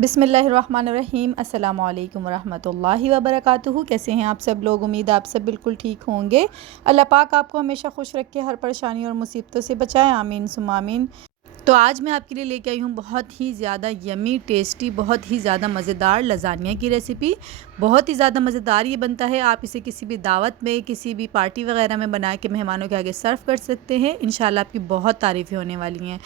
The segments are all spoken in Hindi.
बिस्मिल्लाहिर्रहमानिर्रहीम। अस्सलामु अलैकुम वरहमतुल्लाहि वबरकातुहू। कैसे हैं आप सब लोग? उम्मीद है आप सब बिल्कुल ठीक होंगे। अल्लाह पाक आपको हमेशा खुश रखे, हर परेशानी और मुसीबतों से बचाए, आमीन सुम्मा आमीन। तो आज मैं आपके लिए लेके आई हूँ बहुत ही ज़्यादा यमी टेस्टी, बहुत ही ज़्यादा मज़ेदार लज़ानिया की रेसिपी। बहुत ही ज़्यादा मज़ेदार ये बनता है। आप इसे किसी भी दावत में, किसी भी पार्टी वगैरह में बना के मेहमानों के आगे सर्व कर सकते हैं। इंशाल्लाह आपकी बहुत तारीफ़ें होने वाली हैं।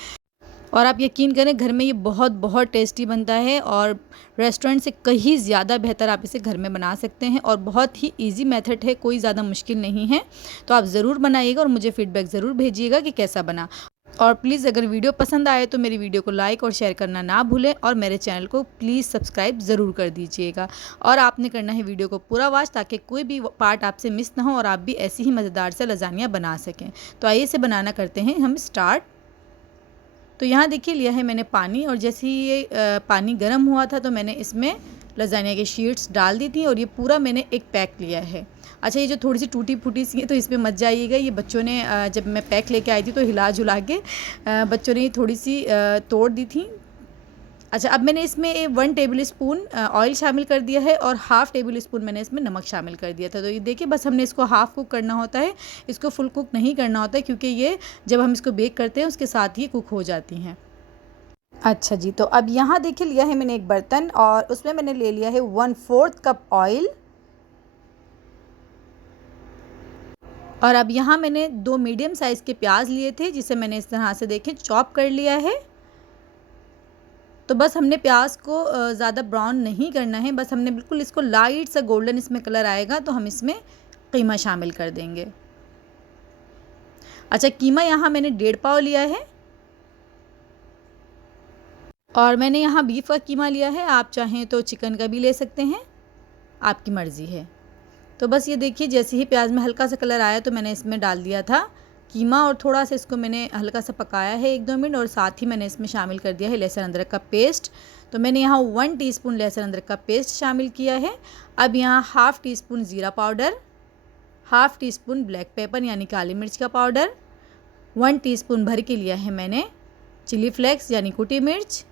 और आप यकीन करें, घर में ये बहुत बहुत टेस्टी बनता है और रेस्टोरेंट से कहीं ज़्यादा बेहतर आप इसे घर में बना सकते हैं। और बहुत ही इजी मेथड है, कोई ज़्यादा मुश्किल नहीं है। तो आप ज़रूर बनाइएगा और मुझे फ़ीडबैक ज़रूर भेजिएगा कि कैसा बना। और प्लीज़ अगर वीडियो पसंद आए तो मेरी वीडियो को लाइक और शेयर करना ना भूलें, और मेरे चैनल को प्लीज़ सब्सक्राइब ज़रूर कर दीजिएगा। और आपने करना है वीडियो को पूरा वॉच, ताकि कोई भी पार्ट आपसे मिस ना हो और आप भी ऐसी ही मज़ेदार से लज़ानिया बना सकें। तो आइए इसे बनाना करते हैं हम स्टार्ट। तो यहाँ देखिए लिया है मैंने पानी, और जैसे ही ये पानी गर्म हुआ था तो मैंने इसमें लज़ानिया के शीट्स डाल दी थी, और ये पूरा मैंने एक पैक लिया है। अच्छा, ये जो थोड़ी सी टूटी फूटी सी है तो इसमें मत जाइएगा। ये बच्चों ने जब मैं पैक लेके आई थी तो हिला जुला के बच्चों ने ये थोड़ी सी तोड़ दी थी। अच्छा, अब मैंने इसमें 1 टेबल स्पून ऑयल शामिल कर दिया है, और हाफ़ टेबल स्पून मैंने इसमें नमक शामिल कर दिया था। तो ये देखिए, बस हमने इसको हाफ़ कुक करना होता है, इसको फुल कुक नहीं करना होता है, क्योंकि ये जब हम इसको बेक करते हैं उसके साथ ही कुक हो जाती हैं। अच्छा जी, तो अब यहाँ देखिए लिया है मैंने एक बर्तन, और उसमें मैंने ले लिया है 1/4 कप ऑयल। और अब यहाँ मैंने 2 मीडियम साइज़ के प्याज लिए थे, जिसे मैंने इस तरह से देखें चॉप कर लिया है। तो बस हमने प्याज को ज़्यादा ब्राउन नहीं करना है, बस हमने बिल्कुल इसको लाइट सा गोल्डन इसमें कलर आएगा तो हम इसमें कीमा शामिल कर देंगे। अच्छा, कीमा यहाँ मैंने 1.5 पाव लिया है, और मैंने यहाँ बीफ का कीमा लिया है। आप चाहें तो चिकन का भी ले सकते हैं, आपकी मर्ज़ी है। तो बस ये देखिए, जैसे ही प्याज में हल्का सा कलर आया तो मैंने इसमें डाल दिया था कीमा, और थोड़ा सा इसको मैंने हल्का सा पकाया है 1-2 मिनट, और साथ ही मैंने इसमें शामिल कर दिया है लहसुन अदरक का पेस्ट। तो मैंने यहाँ 1 टीस्पून लहसुन अदरक का पेस्ट शामिल किया है। अब यहाँ हाफ़ टी स्पून ज़ीरा powder, half tea spoon black pepper यानी काली मिर्च का पाउडर, 1 टीस्पून भर के लिया है मैंने चिली फ्लेक्स यानी कुटी मिर्च,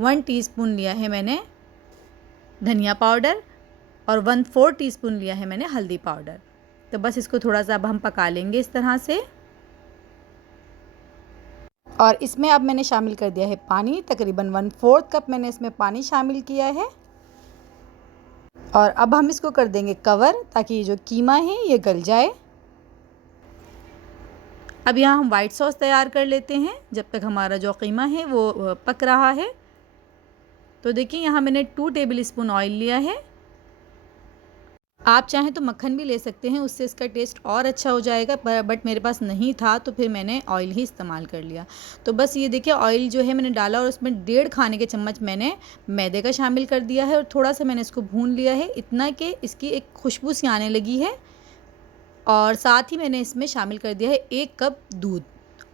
1 टीस्पून लिया है मैंने धनिया पाउडर, और 1/4 टीस्पून लिया है मैंने हल्दी पाउडर। तो बस इसको थोड़ा सा अब हम पका लेंगे इस तरह से। और इसमें अब मैंने शामिल कर दिया है पानी, तकरीबन 1/4 कप मैंने इसमें पानी शामिल किया है। और अब हम इसको कर देंगे कवर, ताकि ये जो कीमा है ये गल जाए। अब यहाँ हम वाइट सॉस तैयार कर लेते हैं, जब तक हमारा जो कीमा है वो पक रहा है। तो देखिए, यहाँ मैंने 2 टेबल स्पून ऑयल लिया है। आप चाहें तो मक्खन भी ले सकते हैं, उससे इसका टेस्ट और अच्छा हो जाएगा, बट मेरे पास नहीं था तो फिर मैंने ऑयल ही इस्तेमाल कर लिया। तो बस ये देखिए, ऑयल जो है मैंने डाला, और उसमें 1.5 खाने के चम्मच मैंने मैदे का शामिल कर दिया है, और थोड़ा सा मैंने इसको भून लिया है, इतना कि इसकी एक खुशबू सी आने लगी है। और साथ ही मैंने इसमें शामिल कर दिया है 1 कप दूध।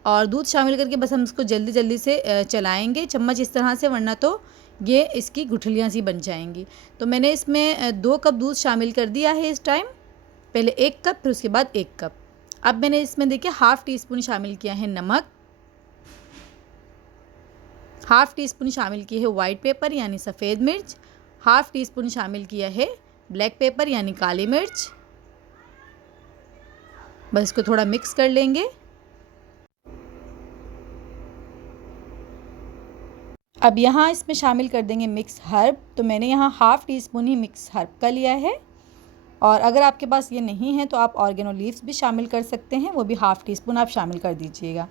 और दूध शामिल करके बस हम इसको जल्दी जल्दी से चलाएँगे चम्मच इस तरह से, वरना तो ये इसकी गुठलियाँ सी बन जाएंगी। तो मैंने इसमें 2 कप दूध शामिल कर दिया है इस टाइम, पहले 1 कप फिर उसके बाद 1 कप। अब मैंने इसमें देखिए हाफ़ टी स्पून शामिल किया है नमक, हाफ़ टी स्पून शामिल की है वाइट पेपर यानी सफ़ेद मिर्च, हाफ़ टी स्पून शामिल किया है ब्लैक पेपर यानी काली मिर्च। बस इसको थोड़ा मिक्स कर लेंगे। अब यहाँ इसमें शामिल कर देंगे मिक्स हर्ब। तो मैंने यहाँ हाफ़ टी स्पून ही मिक्स हर्ब का लिया है, और अगर आपके पास ये नहीं है तो आप ऑर्गेनो लीव्स भी शामिल कर सकते हैं, वो भी हाफ़ टी स्पून आप शामिल कर दीजिएगा।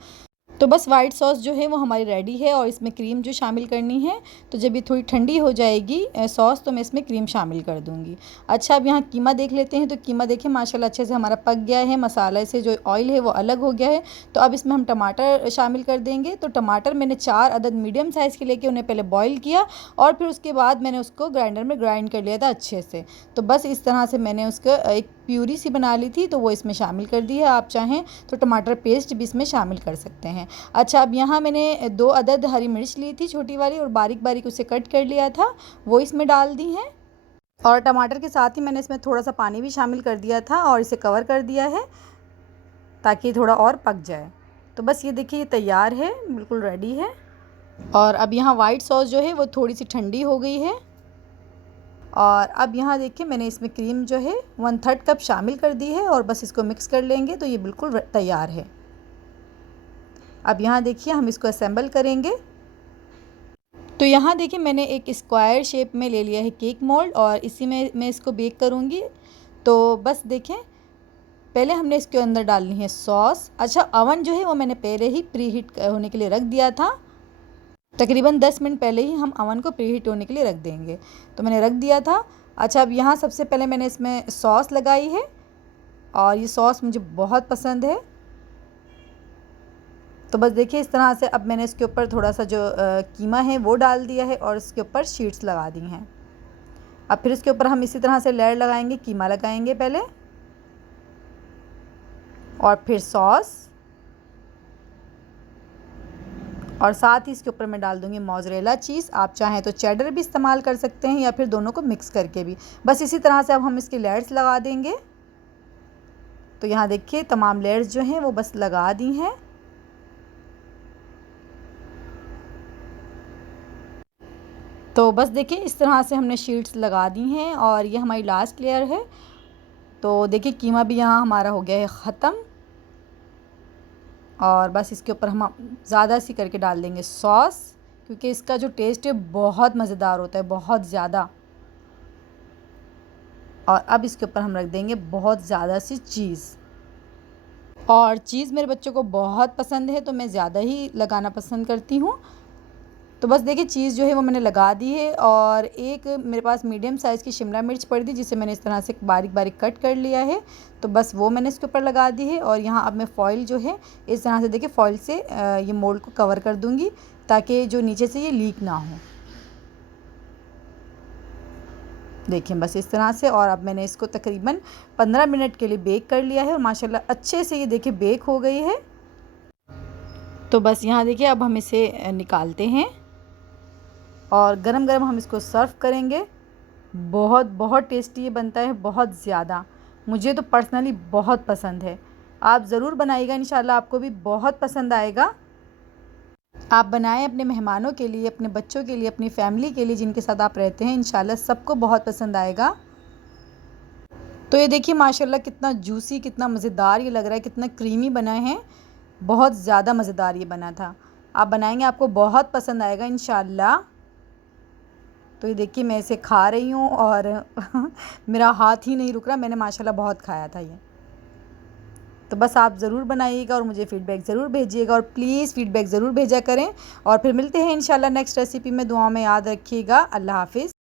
तो बस वाइट सॉस जो है वो हमारी रेडी है, और इसमें क्रीम जो शामिल करनी है, तो जब ये थोड़ी ठंडी हो जाएगी सॉस, तो मैं इसमें क्रीम शामिल कर दूँगी। अच्छा, अब यहाँ कीमा देख लेते हैं। तो कीमा देखिए माशाल्लाह अच्छे से हमारा पक गया है, मसाले से जो ऑयल है वो अलग हो गया है। तो अब इसमें हम टमाटर शामिल कर देंगे। तो टमाटर मैंने 4 अदद मीडियम साइज़ के लेके उन्हें पहले बॉईल किया, और फिर उसके बाद मैंने उसको ग्राइंडर में ग्राइंड कर लिया था अच्छे से। तो बस इस तरह से मैंने उसका एक प्यूरी सी बना ली थी, तो वो इसमें शामिल कर दी है। आप चाहें तो टमाटर पेस्ट भी इसमें शामिल कर सकते हैं। अच्छा, अब यहाँ मैंने 2 अदद हरी मिर्च ली थी छोटी वाली, और बारीक बारीक उसे कट कर लिया था, वो इसमें डाल दी हैं। और टमाटर के साथ ही मैंने इसमें थोड़ा सा पानी भी शामिल कर दिया था, और इसे कवर कर दिया है ताकि थोड़ा और पक जाए। तो बस ये देखिए, ये तैयार है, बिल्कुल रेडी है। और अब यहाँ वाइट सॉस जो है वो थोड़ी सी ठंडी हो गई है। और अब यहाँ देखिए मैंने इसमें क्रीम जो है 1/3 कप शामिल कर दी है और बस इसको मिक्स कर लेंगे तो ये बिल्कुल तैयार है। अब यहाँ देखिए हम इसको असेंबल करेंगे। तो यहाँ देखिए मैंने एक स्क्वायर शेप में ले लिया है केक मोल्ड और इसी में मैं इसको बेक करूँगी। तो बस देखें, पहले हमने इसके अंदर डालनी है सॉस। अच्छा, अवन जो है वो मैंने पहले ही प्री हीट होने के लिए रख दिया था। तकरीबन 10 मिनट पहले ही हम अवन को प्री हीट होने के लिए रख देंगे, तो मैंने रख दिया था। अच्छा, अब यहाँ सबसे पहले मैंने इसमें सॉस लगाई है और ये सॉस मुझे बहुत पसंद है। तो बस देखिए इस तरह से अब मैंने इसके ऊपर थोड़ा सा जो कीमा है वो डाल दिया है और इसके ऊपर शीट्स लगा दी हैं। अब फिर इसके ऊपर हम इसी तरह से लेयर लगाएंगे, कीमा लगाएंगे पहले और फिर सॉस, और साथ ही इसके ऊपर मैं डाल दूँगी मोज़रेला चीज़। आप चाहें तो चेडर भी इस्तेमाल कर सकते हैं या फिर दोनों को मिक्स करके भी। बस इसी तरह से अब हम इसकी लेयर्स लगा देंगे। तो यहाँ देखिए तमाम लेयर्स जो हैं वो बस लगा दी हैं। तो बस देखिए इस तरह से हमने शीट्स लगा दी हैं और ये हमारी लास्ट लेयर है। तो देखिए कीमा भी यहाँ हमारा हो गया है ख़त्म और बस इसके ऊपर हम ज़्यादा सी करके डाल देंगे सॉस, क्योंकि इसका जो टेस्ट है बहुत मज़ेदार होता है, बहुत ज़्यादा। और अब इसके ऊपर हम रख देंगे बहुत ज़्यादा सी चीज़, और चीज़ मेरे बच्चों को बहुत पसंद है तो मैं ज़्यादा ही लगाना पसंद करती हूँ। तो बस देखिए चीज़ जो है वो मैंने लगा दी है और एक मेरे पास मीडियम साइज़ की शिमला मिर्च पड़ी थी जिसे मैंने इस तरह से बारीक बारीक कट कर लिया है। तो बस वो मैंने इसके ऊपर लगा दी है और यहाँ अब मैं फ़ॉइल जो है इस तरह से देखिए फ़ॉइल से ये मोल्ड को कवर कर दूँगी ताकि जो नीचे से ये लीक ना हो। देखिए बस इस तरह से, और अब मैंने इसको तकरीबन 15 मिनट के लिए बेक कर लिया है और माशाल्लाह अच्छे से ये देखिए बेक हो गई है। तो बस यहाँ देखिए अब हम इसे निकालते हैं और गरम गरम हम इसको सर्व करेंगे। बहुत बहुत टेस्टी ये बनता है, बहुत ज़्यादा। मुझे तो पर्सनली बहुत पसंद है। आप ज़रूर बनाइएगा, इंशाल्लाह आपको भी बहुत पसंद आएगा। आप बनाएं अपने मेहमानों के लिए, अपने बच्चों के लिए, अपनी फैमिली के लिए जिनके साथ आप रहते हैं, इंशाल्लाह सबको बहुत पसंद आएगा। तो ये देखिए माशाल्लाह कितना जूसी, कितना मज़ेदार ये लग रहा है, कितना क्रीमी बना है। बहुत ज़्यादा मज़ेदार ये बना था। आप बनाएंगे आपको बहुत पसंद आएगा इंशाल्लाह। तो ये देखिए मैं इसे खा रही हूँ और मेरा हाथ ही नहीं रुक रहा, मैंने माशाल्लाह बहुत खाया था ये। तो बस आप ज़रूर बनाइएगा और मुझे फ़ीडबैक ज़रूर भेजिएगा और प्लीज़ फ़ीडबैक ज़रूर भेजा करें। और फिर मिलते हैं इंशाल्लाह नेक्स्ट रेसिपी में। दुआओं में याद रखिएगा। अल्लाह हाफ़िज़।